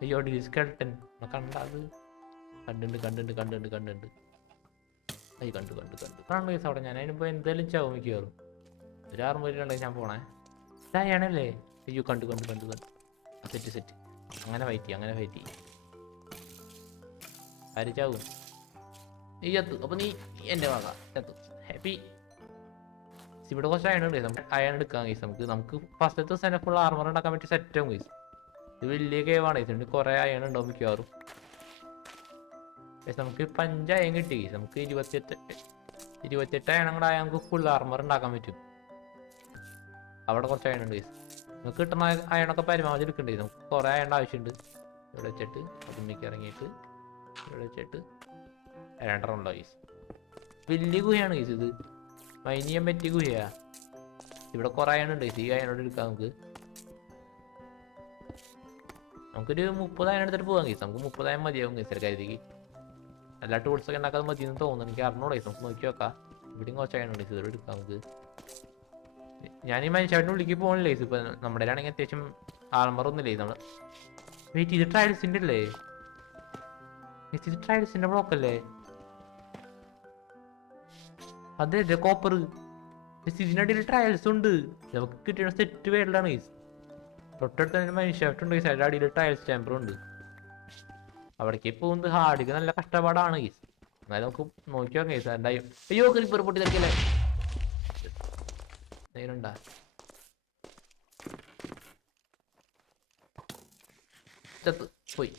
അയ്യോ സ്കെൽട്ടൻ കണ്ട അത് കണ്ടുണ്ട് അയ്യ കണ്ടു കാണുന്ന കേസ് അവിടെ ഞാൻ അതിനിപ്പോൾ എന്തായാലും ചാവും മിക്കവാറും ഒരു 6 മണിലുണ്ടെങ്കിൽ ഞാൻ പോണേ ഇതായാണല്ലേ അയ്യോ കണ്ടു സെറ്റ് അങ്ങനെ ഫൈറ്റ് ചെയ്യും ആര് ചാവും നീ ചത്തു അപ്പോൾ നീ എൻ്റെ മക ചത്തു ഹാപ്പി ഇവിടെ കുറച്ച് അയണുണ്ട് നമുക്ക് അയൺ എടുക്കാം കേസ് നമുക്ക് ഫസ്റ്റത്തെ സെന ഫുൾ ആർമർ ഉണ്ടാക്കാൻ പറ്റിയ സെറ്റാവും കേസ് ഇത് വലിയ കേവാണ് കേസ് ഉണ്ട് കുറേ അയൺ ഉണ്ടാവും മിക്കവാറും പക്ഷെ നമുക്ക് 5 അയൺ കിട്ടി കേസ് നമുക്ക് 28 അയണം കൂടെ ആയാൽ നമുക്ക് ഫുൾ ആർമർ ഉണ്ടാക്കാൻ പറ്റും അവിടെ കുറച്ച് അയണുണ്ട് കേസ് നമുക്ക് കിട്ടുന്ന അയണൊക്കെ പരമാവധി എടുക്കണ്ടേ നമുക്ക് കുറേ അയണ്ട ആവശ്യമുണ്ട് ഇവിടെ വെച്ചിട്ട് അതിലേക്ക് ഇറങ്ങിയിട്ട് ഇവിടെ വെച്ചിട്ട് 2 ഉണ്ടോ കേസ് വലിയ ഗുഹയാണ് കേസ് ഇത് മൈൻ ചെയ്യാൻ പറ്റിയ ഗുഹയാ ഇവിടെ കുറേ അയണുണ്ട് കേസ് ഈ അയണോട് എടുക്കാം നമുക്കൊരു 30 അയൺ എടുത്തിട്ട് പോകാം കേസ് നമുക്ക് 30 അയൺ മതിയാവും കേസ് കരുതിക്ക് എല്ലാ ടൂൾസൊക്കെ ഉണ്ടാക്കാതെ മതിയെന്ന് തോന്നുന്നു എനിക്ക് അറിഞ്ഞൂടെ കേസ് നമുക്ക് നോക്കി നോക്കാം ഇവിടെയും കുറച്ച് അയണുണ്ട് കേസ് ഇവിടെ എടുക്കാം നമുക്ക് ഞാൻ ഈ മനുഷ്യരുടെ ഉള്ളിലേക്ക് പോകണില്ലേ ഇപ്പൊ നമ്മുടെ ആണെങ്കിൽ അത്യാവശ്യം ആൾമറൊന്നുമില്ലേ നമ്മൾ വെയിറ്റ് ഇത് ട്രയൽസിന്റെ അല്ലേ ഇത് ട്രയൽസിന്റെ ബ്ലോക്ക് അല്ലേ അതെ കോപ്പർ ഇതിനിടയിൽ ട്രയൽസ് ഉണ്ട് നമുക്ക് കിട്ടുന്ന സെറ്റ് പേരിലാണ് കേസ് തൊട്ടടുത്ത് തന്നെ മനുഷ്യഫ്റ്റ് ഉണ്ട് കേസ് അതിൻ്റെ അടിയിൽ ട്രയൽസ് ചാമ്പറും ഉണ്ട് അവിടേക്ക് പോകുന്നത് ഹാർഡിക്ക് നല്ല കഷ്ടപ്പാടാണ് കേസ് എന്നാലും നമുക്ക് നോക്കി നോക്കാം കേസ് എന്തായാലും അയ്യോ ക്രീപ്പർ പൊട്ടി തിരക്കല്ലേ നേരുണ്ടാ ചത്ത് പോയി